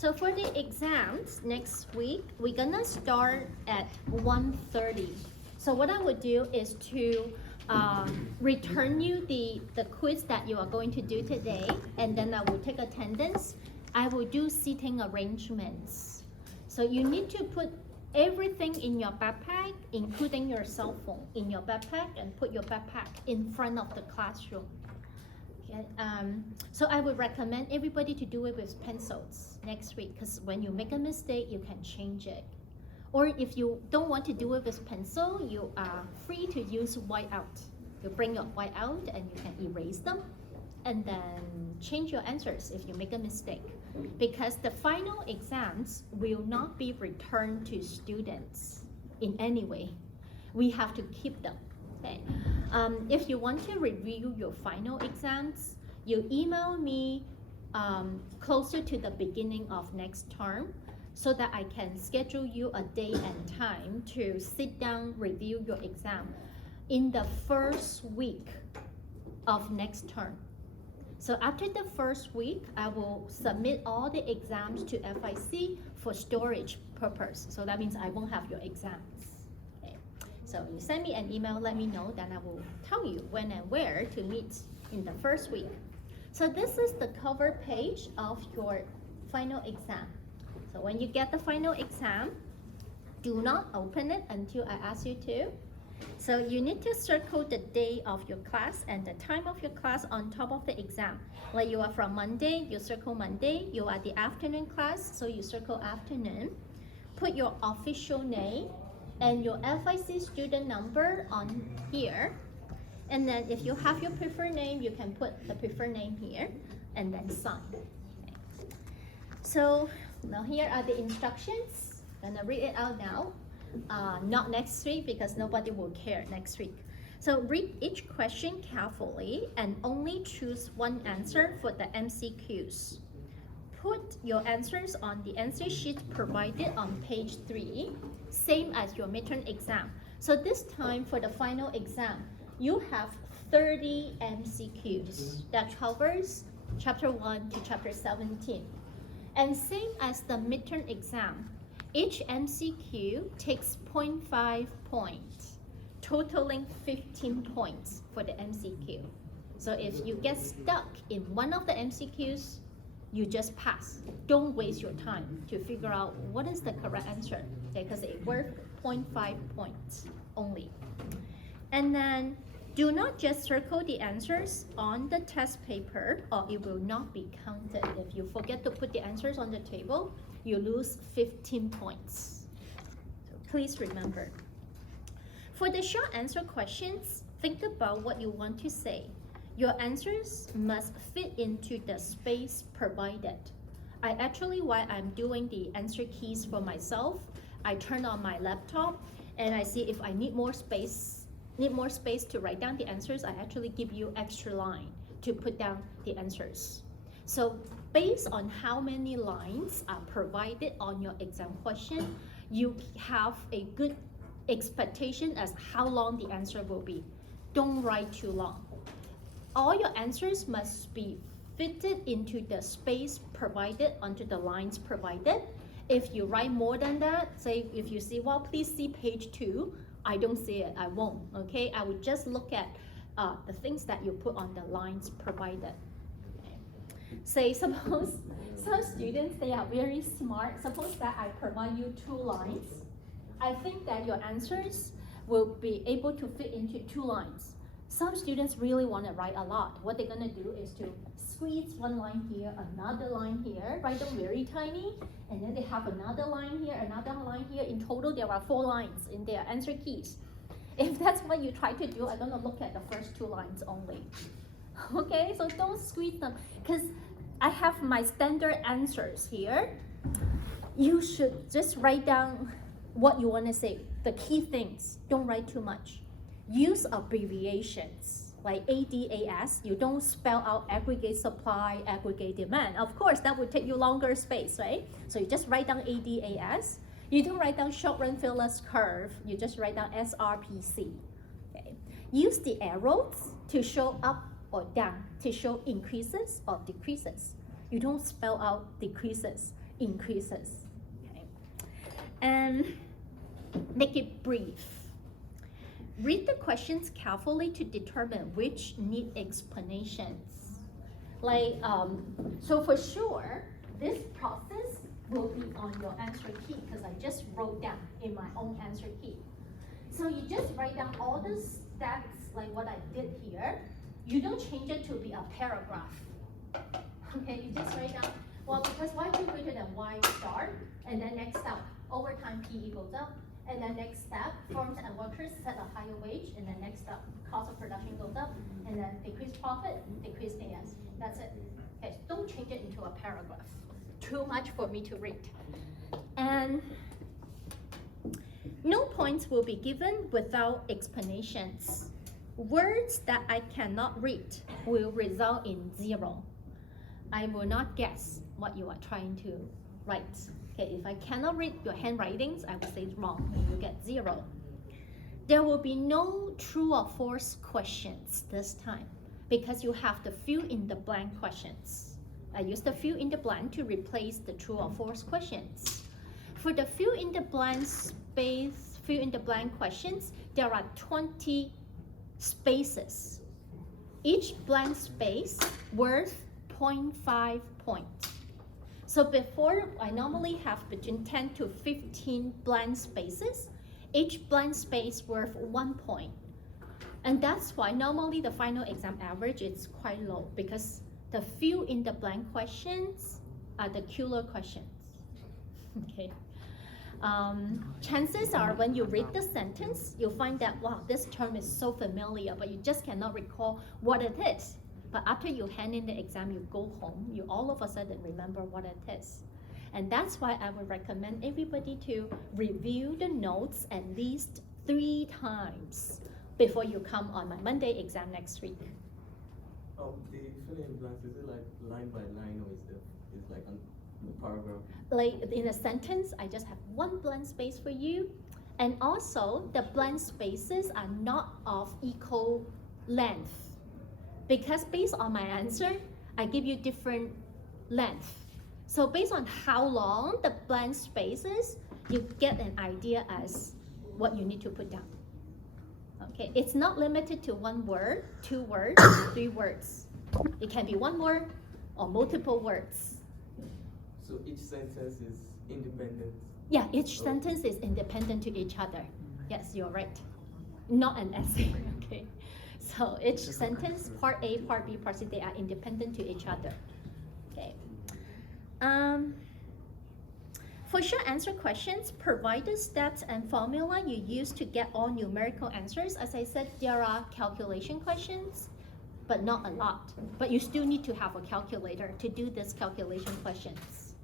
So for the exams next week, we're gonna start at 1:30. So what I would do is to return you the quiz that you are going to do today, and then I will take attendance. I will do seating arrangements. So you need to put everything in your backpack, including your cell phone, in your backpack, and put your backpack in front of the classroom. Okay, so I would recommend everybody to do it with pencils next week, because when you make a mistake, you can change it. Or if you don't want to do it with pencil, you are free to use whiteout. You bring your whiteout and you can erase them and then change your answers if you make a mistake. Because the final exams will not be returned to students in any way. We have to keep them. Okay. If you want to review your final exams, you email me closer to the beginning of next term so that I can schedule you a day and time to sit down, review your exam in the first week of next term. So after the first week, I will submit all the exams to FIC for storage purpose. So that means I won't have your exams. Okay. So you send me an email, let me know, then I will tell you when and where to meet in the first week. So this is the cover page of your final exam. So when you get the final exam, do not open it until I ask you to. So you need to circle the day of your class and the time of your class on top of the exam. Like you are from Monday, you circle Monday. You are the afternoon class, so you circle afternoon. Put your official name and your FIC student number on here. And then if you have your preferred name, you can put the preferred name here and then sign. Okay. So now here are the instructions. I'm gonna read it out now. Not next week because nobody will care next week. So read each question carefully and only choose one answer for the MCQs. Put your answers on the answer sheet provided on page 3, same as your midterm exam. So this time for the final exam, you have 30 MCQs that covers chapter 1 to chapter 17. And same as the midterm exam, each MCQ takes 0.5 points, totaling 15 points for the MCQ. So if you get stuck in one of the MCQs, you just pass. Don't waste your time to figure out what is the correct answer, okay, because it's worth 0.5 points only. And then do not just circle the answers on the test paper or it will not be counted. If you forget to put the answers on the table, you lose 15 points. So please remember. For the short answer questions, think about what you want to say. Your answers must fit into the space provided. While I'm doing the answer keys for myself, I turn on my laptop and I see if I need more space to write down the answers, I actually give you extra line to put down the answers. So based on how many lines are provided on your exam question, you have a good expectation as how long the answer will be. Don't write too long. All your answers must be fitted into the space provided onto the lines provided. If you write more than that, say if you see, well, please see page 2, I don't see it, I won't, okay? I would just look at the things that you put on the lines provided. Okay. Say, suppose some students, they are very smart. Suppose that I provide you 2 lines. I think that your answers will be able to fit into 2 lines. Some students really want to write a lot. What they're gonna do is to squeeze one line here, another line here, write them very tiny, and then they have another line here, another line here. In total, there are 4 lines in their answer keys. If that's what you try to do, I'm gonna look at the first 2 lines only. Okay, so don't squeeze them, because I have my standard answers here. You should just write down what you wanna say, the key things. Don't write too much. Use abbreviations like ADAS. You don't spell out aggregate supply, aggregate demand. Of course, that would take you longer space, right? So you just write down ADAS. You don't write down short run Phillips curve. You just write down SRPC. Okay. Use the arrows to show up or down, to show increases or decreases. You don't spell out decreases. increases. Okay, and make it brief. Read the questions carefully to determine which need explanations. Like, so for sure, this process will be on your answer key because I just wrote down in my own answer key. So you just write down all the steps like what I did here. You don't change it to be a paragraph. Okay, you just write down, well, because y2 greater than y star, and then next step, over time PE goes up, and then next step, firms and workers set a higher wage, and then next step, cost of production goes up, and then decrease profit, decrease AS. That's it. Okay, so don't change it into a paragraph. Too much for me to read. And no points will be given without explanations. Words that I cannot read will result in 0. I will not guess what you are trying to write. Okay, if I cannot read your handwritings, I will say it's wrong, and you get 0. There will be no true or false questions this time because you have the fill in the blank questions. I use the fill in the blank to replace the true or false questions. For the fill in the blank questions, there are 20 spaces. Each blank space worth 0.5 points. So before, I normally have between 10 to 15 blank spaces. Each blank space worth 1 point. And that's why normally the final exam average is quite low because the fill in the blank questions are the killer questions. Okay. Chances are when you read the sentence, you'll find that, wow, this term is so familiar, but you just cannot recall what it is. But after you hand in the exam, you go home, you all of a sudden remember what it is. And that's why I would recommend everybody to review the notes at least 3 times before you come on my Monday exam next week. The filling in blanks, is it like line by line or is like a paragraph? Like in a sentence, I just have 1 blank space for you. And also, the blank spaces are not of equal length. Because based on my answer, I give you different length. So based on how long the blank space is, you get an idea as what you need to put down. Okay, it's not limited to 1 word, 2 words, 3 words. It can be 1 word or multiple words. So each sentence is independent? Yeah, each sentence is independent to each other. Yes, you're right. Not an essay, okay? So each sentence, part A, part B, part C, they are independent to each other. Okay. For short answer questions, provide the steps and formula you use to get all numerical answers. As I said, there are calculation questions, but not a lot. But you still need to have a calculator to do these calculation questions.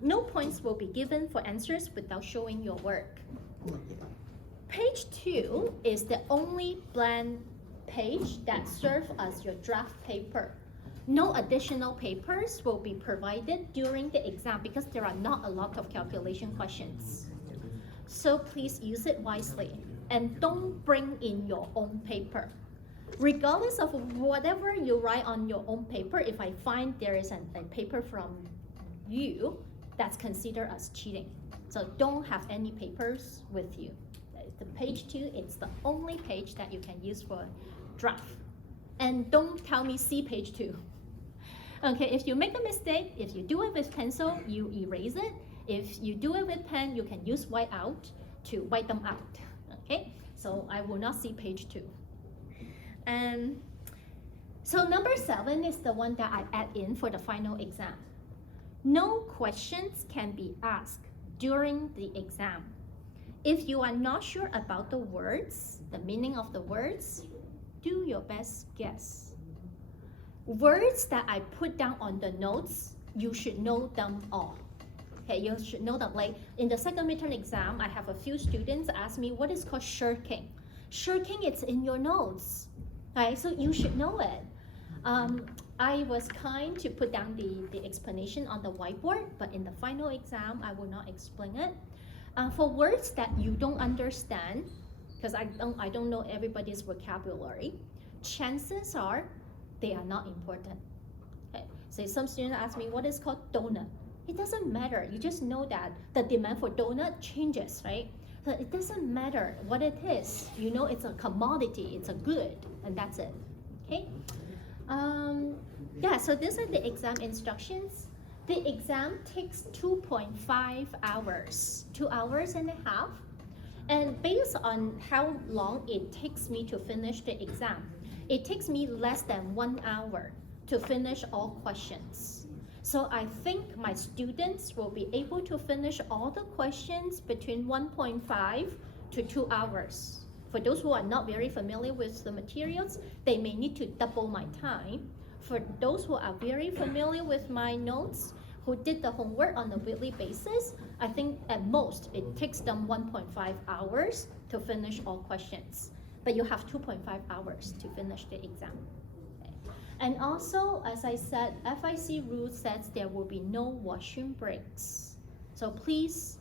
No points will be given for answers without showing your work. Page 2 is the only blank page that serves as your draft paper. No additional papers will be provided during the exam because there are not a lot of calculation questions. So please use it wisely and don't bring in your own paper. Regardless of whatever you write on your own paper, if I find there is a paper from you, that's considered as cheating. So don't have any papers with you. The page 2 is the only page that you can use for draft. And don't tell me see page 2. Okay, if you make a mistake, if you do it with pencil, you erase it. If you do it with pen, you can use whiteout to white them out. Okay, so I will not see page 2. And so number 7 is the one that I add in for the final exam. No questions can be asked during the exam. If you are not sure about the words, the meaning of the words, do your best guess. Words that I put down on the notes, you should know them all. Okay, you should know them. Like in the second midterm exam, I have a few students ask me what is called shirking. Shirking, it's in your notes, right? So you should know it. I was kind to put down the explanation on the whiteboard, but in the final exam, I will not explain it. For words that you don't understand, because I don't know everybody's vocabulary, chances are they are not important. Okay. So some students ask me what is called donut. It doesn't matter. You just know that the demand for donut changes, right? So it doesn't matter what it is. You know it's a commodity, it's a good, and that's it. Okay? Yeah, so these are the exam instructions. The exam takes 2.5 hours, 2 hours and a half. And based on how long it takes me to finish the exam, it takes me less than 1 hour to finish all questions. So I think my students will be able to finish all the questions between 1.5 to 2 hours. For those who are not very familiar with the materials, they may need to double my time. For those who are very familiar with my notes, who did the homework on a weekly basis, I think at most it takes them 1.5 hours to finish all questions. But you have 2.5 hours to finish the exam. Okay. And also, as I said, FIC rule says there will be no washroom breaks. So please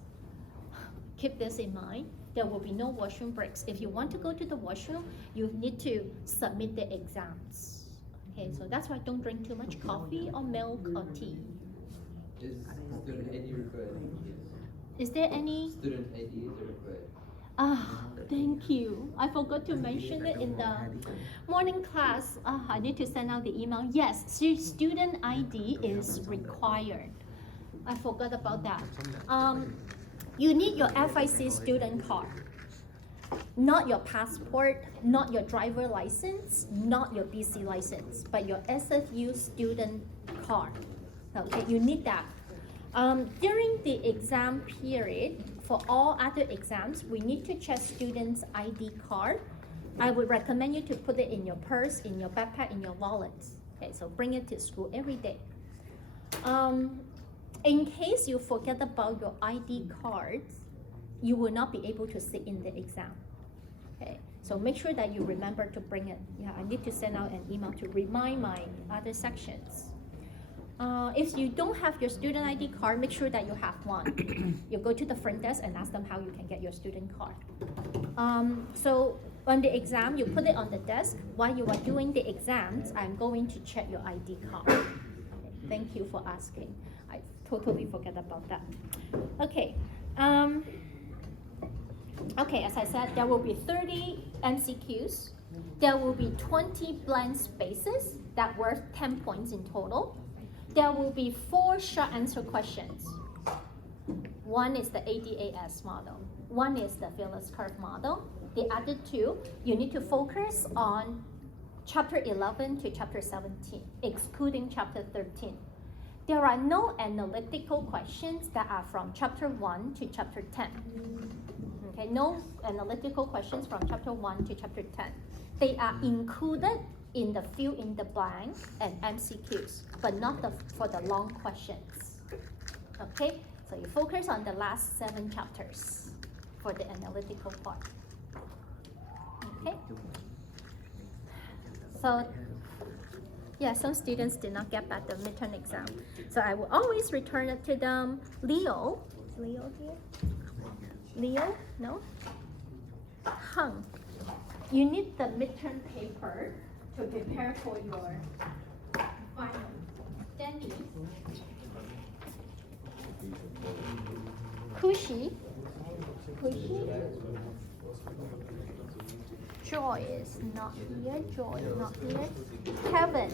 keep this in mind. There will be no washroom breaks. If you want to go to the washroom, you need to submit the exams. Okay, so that's why don't drink too much coffee or milk or tea. Is student ID required? Is there any? Student ID is required. Thank you. I forgot to mention it in the morning class. I need to send out the email. Yes, student ID is required. I forgot about that. You need your FIC student card. Not your passport, not your driver license, not your BC license, but your SFU student card. Okay, you need that. During the exam period, for all other exams, we need to check students' ID card. I would recommend you to put it in your purse, in your backpack, in your wallet. Okay, so bring it to school every day. In case you forget about your ID cards, you will not be able to sit in the exam. Okay, so make sure that you remember to bring it. Yeah, I need to send out an email to remind my other sections. If you don't have your student ID card, make sure that you have one. You go to the front desk and ask them how you can get your student card. So on the exam, you put it on the desk. While you are doing the exams, I'm going to check your ID card. Okay, thank you for asking. I totally forgot about that. Okay. Okay, as I said, there will be 30 MCQs. There will be 20 blank spaces that worth 10 points in total. There will be 4 short answer questions. One is the ADAS model. One is the Phillips curve model. The other 2, you need to focus on chapter 11 to chapter 17, excluding chapter 13. There are no analytical questions that are from chapter 1 to chapter 10. Okay, no analytical questions from chapter 1 to chapter 10. They are included in the fill in the blank and MCQs, but not for the long questions. Okay, so you focus on the last 7 chapters for the analytical part. Okay, so yeah, some students did not get back the midterm exam, so I will always return it to them. Leo here? Leo? No? Hung. You need the midterm paper to prepare for your final. Danny. Kushi. Joy is not here. Joy not here. Kevin.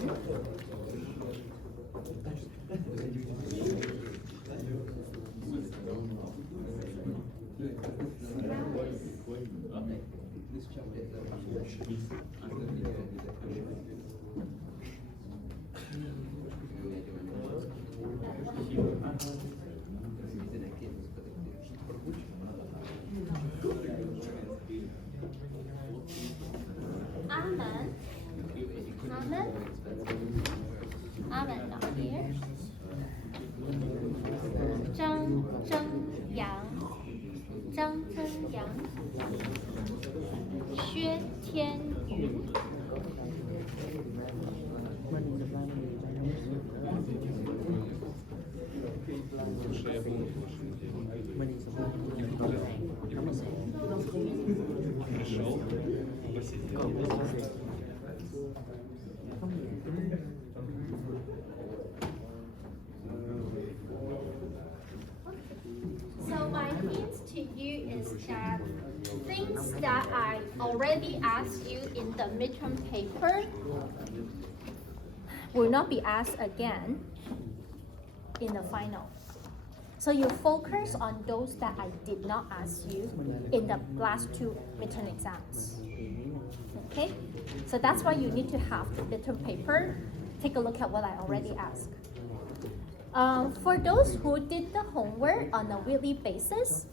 Alan not here. Zhang Zhengyang. Xue Tianyun. that things that I already asked you in the midterm paper will not be asked again in the final. So you focus on those that I did not ask you in the last two midterm exams. Okay? So that's why you need to have the midterm paper. Take a look at what I already asked. For those who did the homework on a weekly basis,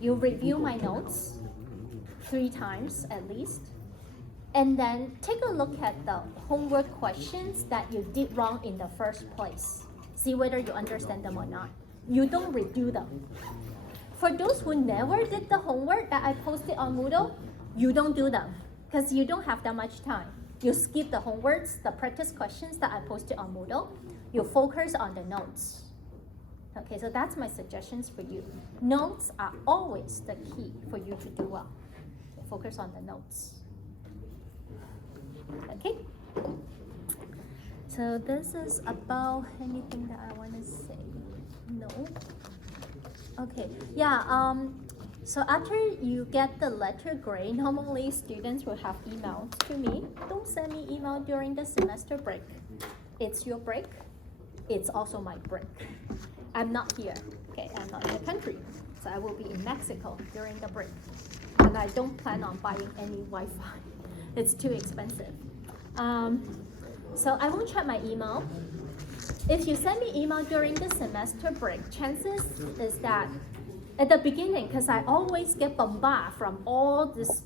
you review my notes 3 times at least, and then take a look at the homework questions that you did wrong in the first place. See whether you understand them or not. You don't redo them. For those who never did the homework that I posted on Moodle, you don't do them because you don't have that much time. You skip the homeworks, the practice questions that I posted on Moodle. You focus on the notes. Okay, so that's my suggestions for you. Notes are always the key for you to do well. Focus on the notes. Okay? So this is about anything that I want to say. No? Okay, yeah, so after you get the letter grade, normally students will have emails to me. Don't send me email during the semester break. It's your break. It's also my break. I'm not here, okay? I'm not in the country. So I will be in Mexico during the break. And I don't plan on buying any Wi-Fi. It's too expensive. So I won't check my email. If you send me email during the semester break, chances is that at the beginning, because I always get bombarded from all this